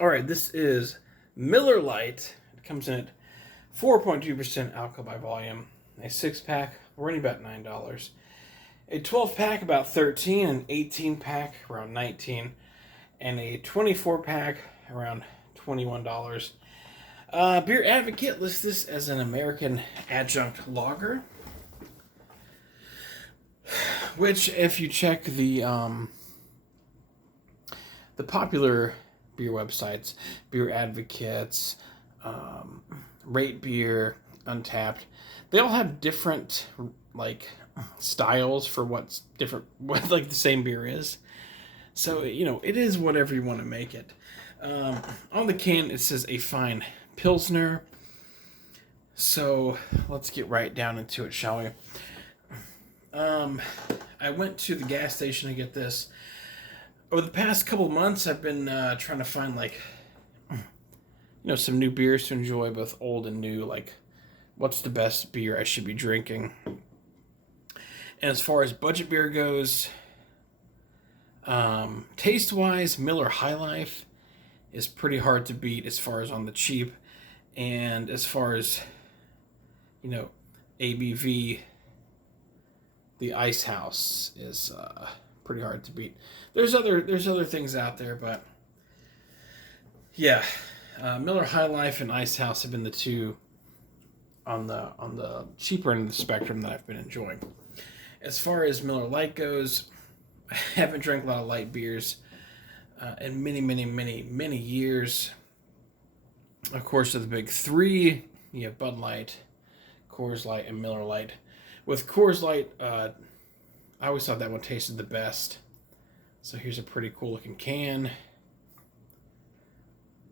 All right, this is Miller Lite. It comes in at 4.2% alcohol by volume. A 6 pack running about $9. A 12 pack about 13, an 18 pack around 19, and a 24 pack around $21. Beer Advocate lists this as an American adjunct lager, which, if you check the popular beer websites, Beer Advocates, um, Rate Beer, Untapped, they all have different like styles for what's different, what like the same beer is. So it is whatever you want to make it. On the can it says a fine pilsner. So let's get right down into it, shall we? I went to the gas station to get this. Over the past couple of months, I've been trying to find some new beers to enjoy, both old and new. Like, what's the best beer I should be drinking? And as far as budget beer goes, taste wise, Miller High Life is pretty hard to beat as far as on the cheap, and as far as ABV, the Ice House is pretty hard to beat. There's other things out there, but yeah, Miller High Life and Ice House have been the two on the cheaper end of the spectrum that I've been enjoying. As far as Miller Lite goes, I haven't drank a lot of light beers in many years. Of course, the big three: you have Bud Light, Coors Light, and Miller Lite. With Coors Light, I always thought that one tasted the best. So here's a pretty cool looking can.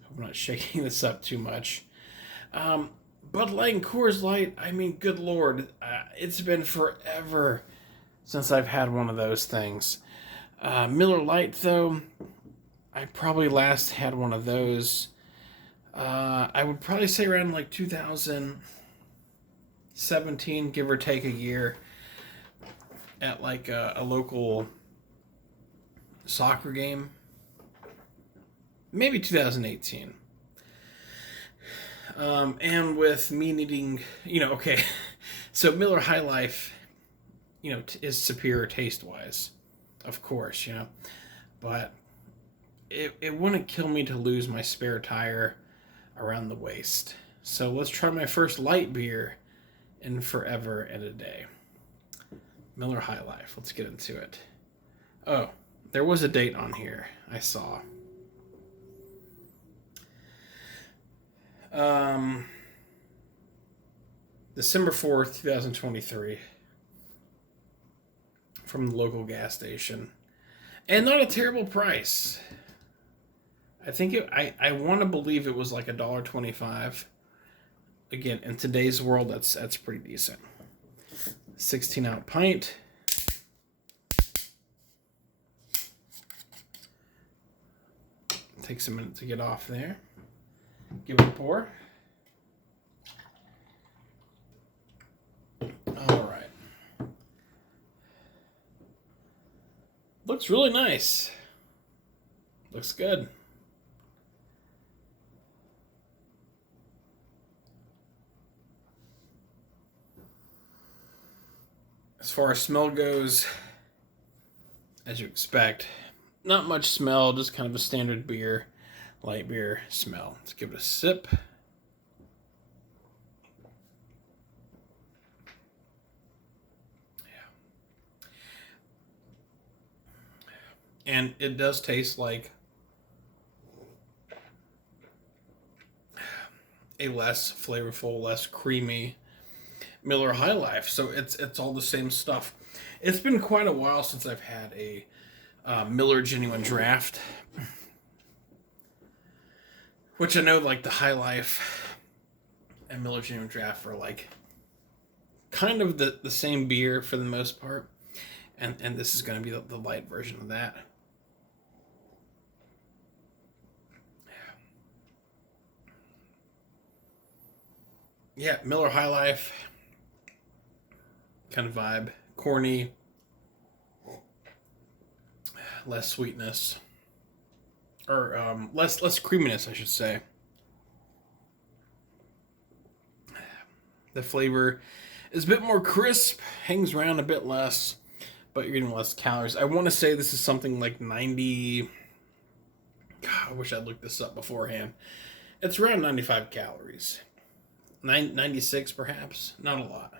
Hope I'm not shaking this up too much. Bud Light and Coors Light, I mean, good lord, it's been forever since I've had one of those things. Miller Lite, though, I probably last had one of those. I would probably say around like 2017, give or take a year, at like a local soccer game. Maybe 2018. And with me needing, okay, so Miller High Life, is superior taste wise, of course, but it wouldn't kill me to lose my spare tire around the waist. So let's try my first light beer in forever and a day. Miller High Life. Let's get into it. Oh, there was a date on here I saw. December 4th, 2023, from the local gas station. And not a terrible price. I want to believe it was like $1.25. Again, in today's world, that's pretty decent. 16-ounce pint. Takes a minute to get off there. Give it a pour. All right. Looks really nice. Looks good. As far as smell goes, as you expect, not much smell, just kind of a standard beer, light beer smell. Let's give it a sip. Yeah. And it does taste like a less flavorful, less creamy Miller High Life. So it's all the same stuff. It's been quite a while since I've had a Miller Genuine Draft, which I know like the High Life and Miller Genuine Draft are like kind of the same beer for the most part, and this is going to be the light version of that. Yeah, Miller High Life kind of vibe, corny, less sweetness, or less creaminess, I should say. The flavor is a bit more crisp, hangs around a bit less, but you're getting less calories. I want to say this is something like 90. God, I wish I'd looked this up beforehand. It's around 95 calories. 96 perhaps. Not a lot.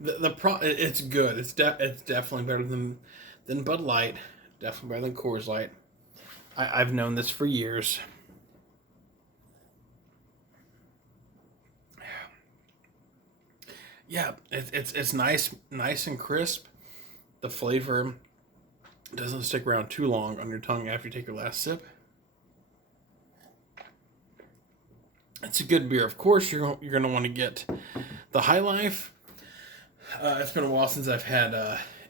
It's good. It's definitely better than Bud Light. Definitely better than Coors Light. I've known this for years. Yeah, it's nice and crisp. The flavor doesn't stick around too long on your tongue after you take your last sip. It's a good beer. Of course, you're going to want to get the High Life. It's been a while since I've had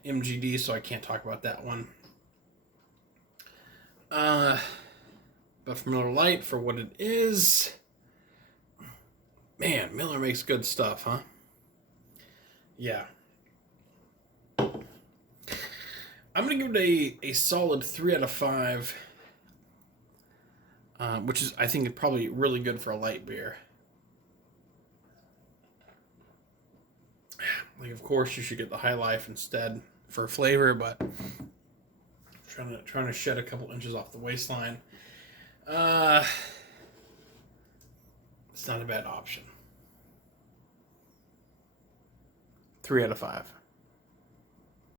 MGD, so I can't talk about that one. But for Miller Lite, for what it is, man, Miller makes good stuff, huh? Yeah. I'm going to give it a solid 3 out of 5, which is, I think, probably really good for a light beer. Like, of course, you should get the High Life instead for flavor, but trying to shed a couple inches off the waistline. It's not a bad option. 3 out of 5.